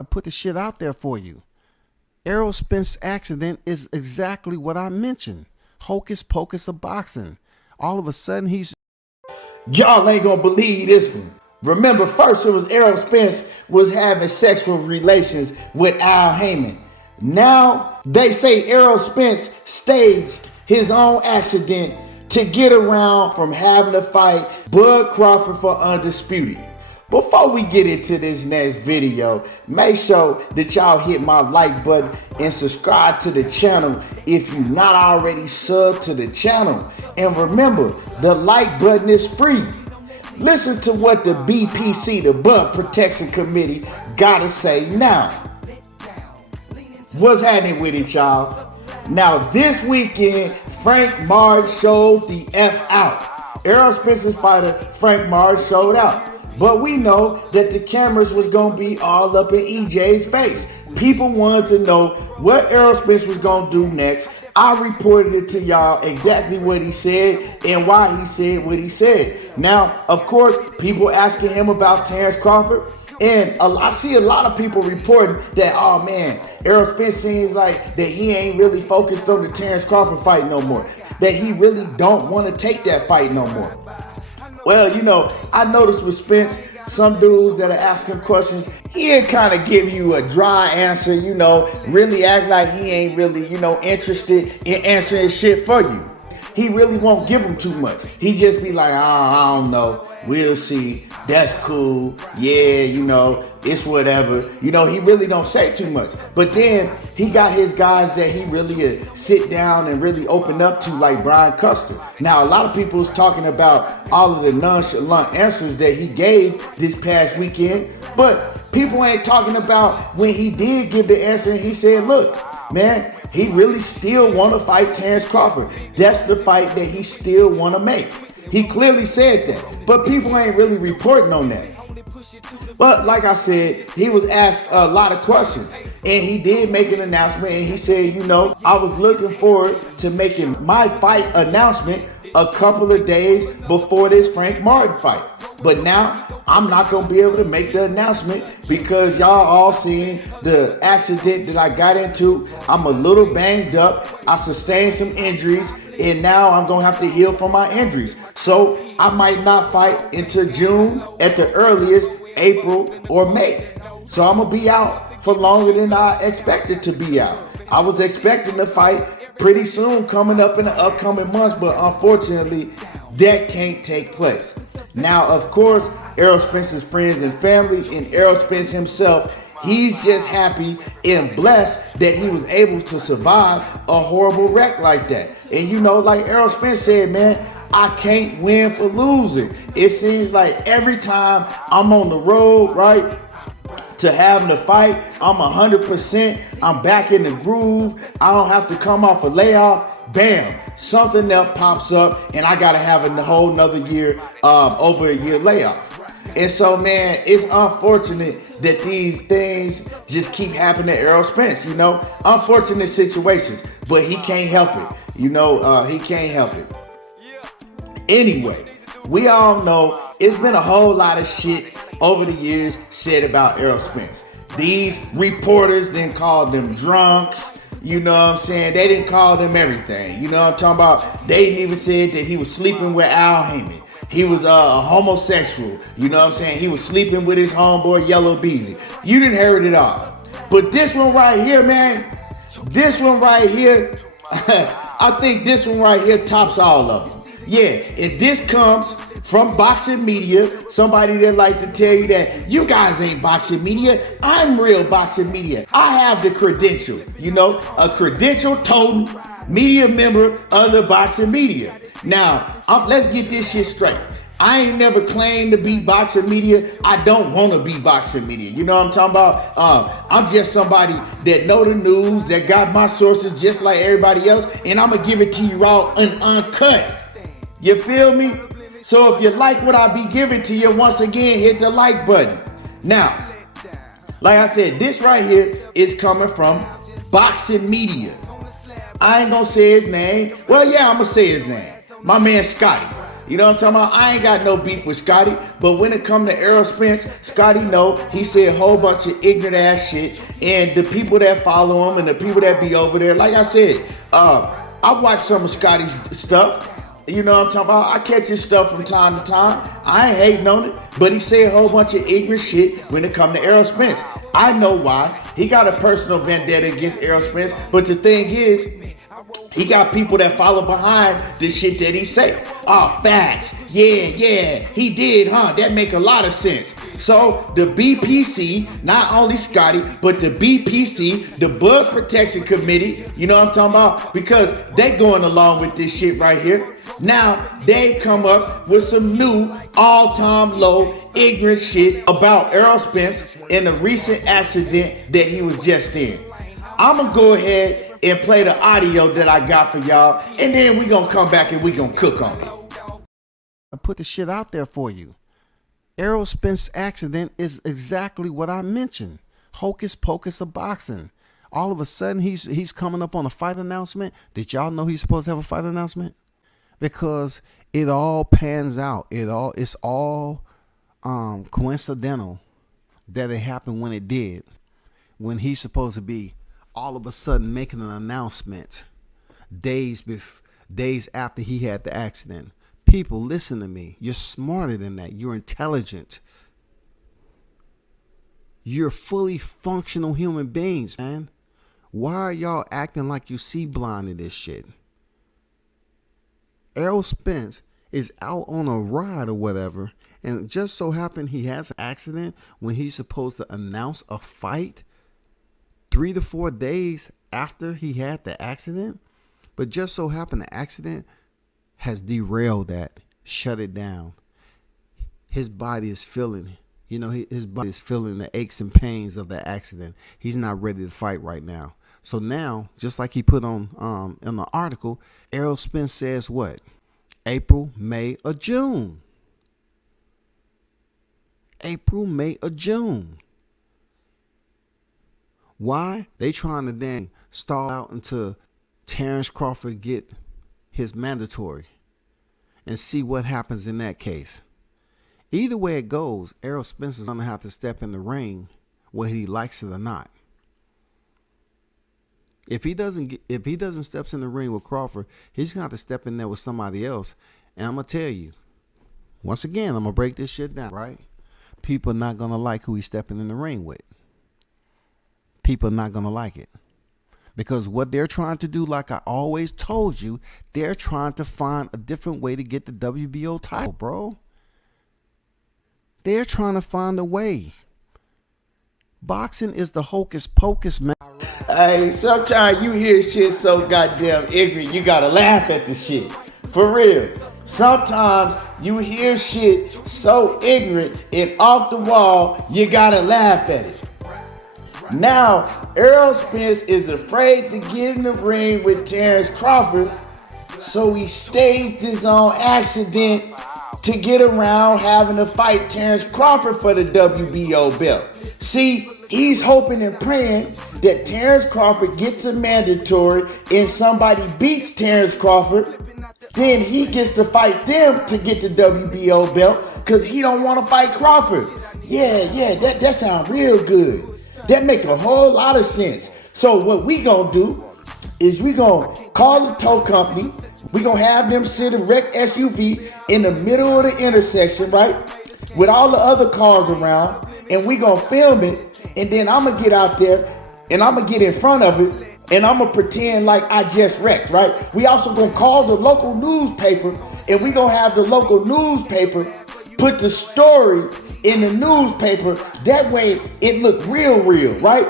I put the shit out there for you. Errol Spence accident is exactly what I mentioned. Hocus pocus of boxing. All of a sudden he's Y'all ain't gonna believe this one. Remember, first it was Errol Spence was having sexual relations with Al Heyman. Now they say Errol Spence staged his own accident to get around from having to fight Bud Crawford for Undisputed. Before we get into this next video, make sure that y'all hit my like button and subscribe to the channel if you're not already subbed to the channel. And remember, the like button is free. Listen to what the BPC, the Bud Protection Committee, gotta say now. What's happening with it, y'all? Now, this weekend, Frank Martin showed the F out. Errol Spence's fighter, Frank Martin, showed out. But we know that the cameras was going to be all up in EJ's face. People wanted to know what Errol Spence was going to do next. I reported it to y'all exactly what he said and why he said what he said. Now, of course, people asking him about Terence Crawford. And I see a lot of people reporting that, oh man, Errol Spence seems like that he ain't really focused on the Terence Crawford fight no more. That he really don't want to take that fight no more. Well, you know, I noticed with Spence, some dudes that are asking questions, he'll kind of give you a dry answer, you know, really act like he ain't really, you know, interested in answering shit for you. He really won't give them too much. He just be like, oh, I don't know. We'll see. That's cool. Yeah, you know, it's whatever. You know, he really don't say too much. But then he got his guys that he really sit down and really open up to, like Brian Custer. Now, a lot of people is talking about all of the nonchalant answers that he gave this past weekend. But people ain't talking about when he did give the answer and he said, look, man, he really still want to fight Terence Crawford. That's the fight that he still want to make. He clearly said that, but people ain't really reporting on that. But like I said, he was asked a lot of questions and he did make an announcement and he said, you know, I was looking forward to making my fight announcement a couple of days before this Frank Martin fight. But now I'm not going to be able to make the announcement because y'all all seen the accident that I got into. I'm a little banged up. I sustained some injuries and now I'm going to have to heal from my injuries. So I might not fight until June, at the earliest, April or May. So I'm going to be out for longer than I expected to be out. I was expecting to fight pretty soon coming up in the upcoming months, but unfortunately that can't take place. Now, of course, Errol Spence's friends and family and Errol Spence himself, he's just happy and blessed that he was able to survive a horrible wreck like that. And you know, like Errol Spence said, man, I can't win for losing. It seems like every time I'm on the road, right, to having to fight, I'm 100%. I'm back in the groove. I don't have to come off a layoff. Bam, something else pops up and I got to have a whole nother year, over a year layoff. And so, man, it's unfortunate that these things just keep happening to Errol Spence, you know, unfortunate situations, but he can't help it. You know, he can't help it. Anyway, we all know it's been a whole lot of shit over the years said about Errol Spence. These reporters didn't call them drunks. You know what I'm saying? They didn't call them everything. You know what I'm talking about? They didn't even say that he was sleeping with Al Heyman. He was a homosexual. You know what I'm saying? He was sleeping with his homeboy Yellow Beezy. You didn't hear it all. But this one right here, man, this one right here, I think this one right here tops all of them. Yeah, and this comes from boxing media, somebody that like to tell you that you guys ain't boxing media. I'm real boxing media. I have the credential, you know, a credential totem media member of the boxing media. Now, let's get this shit straight. I ain't never claimed to be boxing media. I don't want to be boxing media. You know what I'm talking about? I'm just somebody that know the news, that got my sources just like everybody else, and I'm going to give it to you raw and uncut. You feel me? So if you like what I be giving to you, once again, hit the like button. Now, like I said, this right here is coming from boxing media. I ain't gonna say his name. Well, yeah, I'm gonna say his name. My man Scotty. You know what I'm talking about? I ain't got no beef with Scotty, but when it come to Errol Spence, Scotty know he said a whole bunch of ignorant ass shit, and the people that follow him and the people that be over there, like I said, I watch some of Scotty's stuff. You know what I'm talking about? I catch his stuff from time to time. I ain't hating on it, but he say a whole bunch of ignorant shit when it come to Errol Spence. I know why. He got a personal vendetta against Errol Spence, but the thing is, he got people that follow behind the shit that he say. Oh, facts. Yeah, he did, huh? That make a lot of sense. So the BPC, not only Scotty, but the BPC, the Bug Protection Committee, you know what I'm talking about? Because they going along with this shit right here. Now they come up with some new all-time low ignorant shit about Errol Spence and the recent accident that he was just in. I'm gonna go ahead and play the audio that I got for y'all, and then we gonna come back and we gonna cook on it. I put the shit out there for you. Errol Spence accident is exactly what I mentioned. Hocus pocus of boxing. All of a sudden he's coming up on a fight announcement. Did y'all know he's supposed to have a fight announcement? Because it all pans out. It's all coincidental that it happened when it did. When he's supposed to be all of a sudden making an announcement days after he had the accident. People, listen to me. You're smarter than that. You're intelligent. You're fully functional human beings, man. Why are y'all acting like you see blind in this shit? Errol Spence is out on a ride or whatever, and it just so happened he has an accident when he's supposed to announce a fight 3 to 4 days after he had the accident. But just so happened the accident has derailed that, shut it down. His body is feeling, his body is feeling the aches and pains of the accident. He's not ready to fight right now. So now, just like he put on in the article, Errol Spence says what? April, May, or June. April, May, or June. Why? They trying to then stall out until Terence Crawford get his mandatory and see what happens in that case. Either way it goes, Errol Spence is going to have to step in the ring whether he likes it or not. If he doesn't step in the ring with Crawford, he's going to have to step in there with somebody else. And I'm going to tell you, once again, I'm going to break this shit down, right? People are not going to like who he's stepping in the ring with. People are not going to like it. Because what they're trying to do, like I always told you, they're trying to find a different way to get the WBO title, bro. They're trying to find a way. Boxing is the hocus pocus, man. Hey, sometimes you hear shit so goddamn ignorant, you gotta laugh at the shit. For real. Sometimes you hear shit so ignorant and off the wall, you gotta laugh at it. Now, Errol Spence is afraid to get in the ring with Terence Crawford, so he staged his own accident to get around having to fight Terence Crawford for the WBO belt. See, he's hoping and praying that Terence Crawford gets a mandatory and somebody beats Terence Crawford. Then he gets to fight them to get the WBO belt because he don't want to fight Crawford. Yeah, that sounds real good. That make a whole lot of sense. So what we gonna do is we gonna call the tow company. We gonna have them sit a wrecked SUV in the middle of the intersection, right? With all the other cars around. And we gonna film it. And then I'm gonna get out there and I'm gonna get in front of it. And I'm gonna pretend like I just wrecked, right? We also gonna call the local newspaper. And we gonna have the local newspaper put the story in the newspaper. That way it look real, right?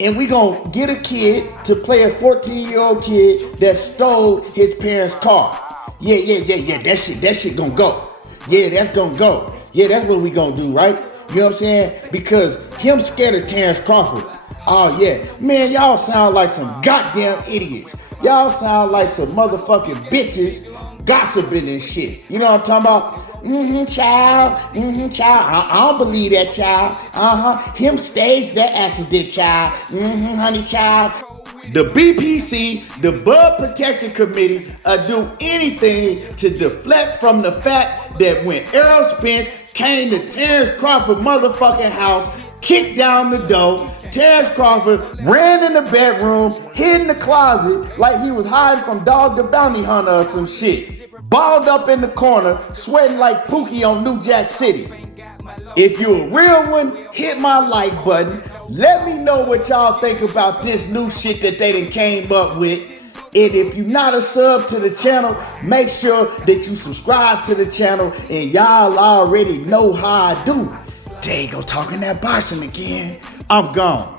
And we gonna get a kid to play a 14-year-old kid that stole his parents' car. Yeah. That shit gonna go. Yeah, that's gonna go. Yeah, that's what we gonna do, right? You know what I'm saying? Because him scared of Terence Crawford. Oh yeah. Man, y'all sound like some goddamn idiots. Y'all sound like some motherfucking bitches gossiping and shit. You know what I'm talking about? Child. I don't believe that, child. Him staged that accident, child. Honey, child. the BPC, the Bud Protection Committee, do anything to deflect from the fact that when Errol Spence came to Terence Crawford motherfucking house, kicked down the door, Terence Crawford ran in the bedroom, hid in the closet like he was hiding from Dog the Bounty Hunter or some shit. Balled up in the corner, sweating like Pookie on New Jack City. If you a real one, hit my like button. Let me know what y'all think about this new shit that they done came up with. And if you're not a sub to the channel, make sure that you subscribe to the channel. And y'all already know how I do. There you go, talking that boxing again. I'm gone.